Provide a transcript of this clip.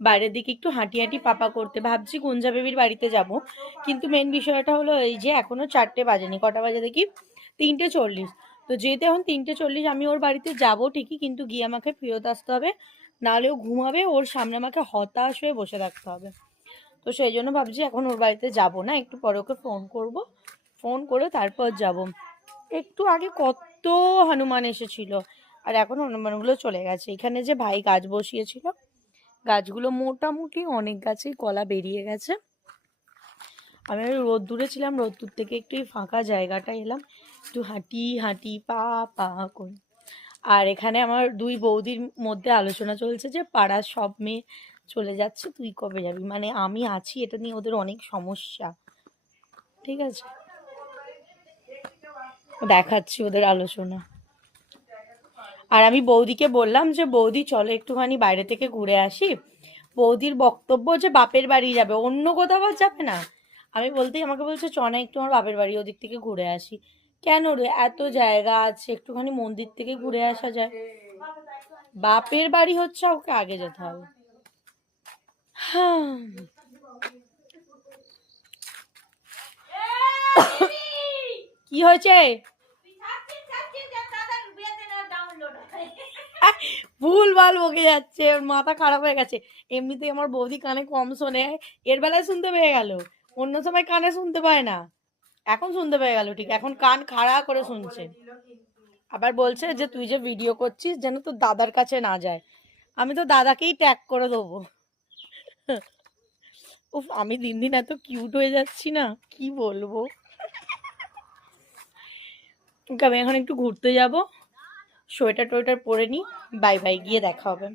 বাইরের দিকে একটু হাঁটি হাঁটি পাপা করতে। ভাবছি গুঞ্জা বেবির বাড়িতে যাব, কিন্তু মেন বিষয়টা হলো এই যে এখনো 4টে বাজেনি। কটা বাজে দেখি? 3:40। তো যেহেতু এখন 3:40 আমি ওর বাড়িতে যাব ঠিকই, কিন্তু গিয়ে আমাকে ফেরত আসতে হবে, নাহলে ও ঘুমাবে, ওর সামনে আমাকে হতাশ হয়ে বসে থাকতে হবে। তো সেই জন্য ভাবছি এখন ওর বাড়িতে যাব না, একটু পরে ওকে ফোন করব, ফোন করে তারপর যাব। একটু আগে কত হনুমান এসেছিল, আর এখন হনুমানগুলো চলে গেছে। এখানে যে ভাই গাছ বসিয়েছিল, গাছগুলো মোটামুটি অনেক গাছেই কলা বেরিয়ে গেছে। আমি রোদ্দুরে ছিলাম, রোদ্দুর থেকে একটু ফাঁকা জায়গাটা এলাম, একটু হাঁটি হাঁটি পা পা করে। আর এখানে আমার দুই বৌদির মধ্যে আলোচনা চলছে যে পাড়ার সব মেয়ে চলে যাচ্ছে, তুই কবে যাবি। মানে আমি আছি এটা নিয়ে ওদের অনেক সমস্যা। ঠিক আছে, দেখাচ্ছি ওদের আলোচনা। আর আমি বৌদিকে বললাম যে বৌদি চলো একটুখানি বাইরে থেকে ঘুরে আসি। বৌদির বক্তব্য যে বাপের বাড়ি যাবে, অন্য কোথাও আর যাবে না। আমি বলতেই আমাকে বলছে চ না একটু আমার বাপের বাড়ি, ওদিক থেকে ঘুরে আসি। কেন রে, এত জায়গা আছে, একটুখানি মন্দির থেকে ঘুরে আসা যায়। বাপের বাড়ি হচ্ছে ওকে আগে যেতে হবে। হ্যাঁ, কি হয়েছে? ভুল ভাল বকে যাচ্ছে, ওর মাথা খারাপ হয়ে গেছে। এমনিতেই আমার বৌদি কানে কম শোনে, এর বেলায় শুনতে পেয়ে গেল, অন্য সময় কানে শুনতে পায় না, এখন শুনতে পেয়ে গেল। ঠিক এখন কান খাড়া করে শুনছে। আবার বলছে যে তুই যে ভিডিও করছিস যেন তোর দাদার কাছে না যায়। আমি তো দাদাকেই ট্যাগ করে দেবো। উফ, আমি দিন দিন এত কিউট হয়ে যাচ্ছি না, কি বলবো। আমি এখন একটু ঘুরতে যাব, সোয়েটার টোয়েটার পরে নি। বাই বাই, গিয়ে দেখা হবে।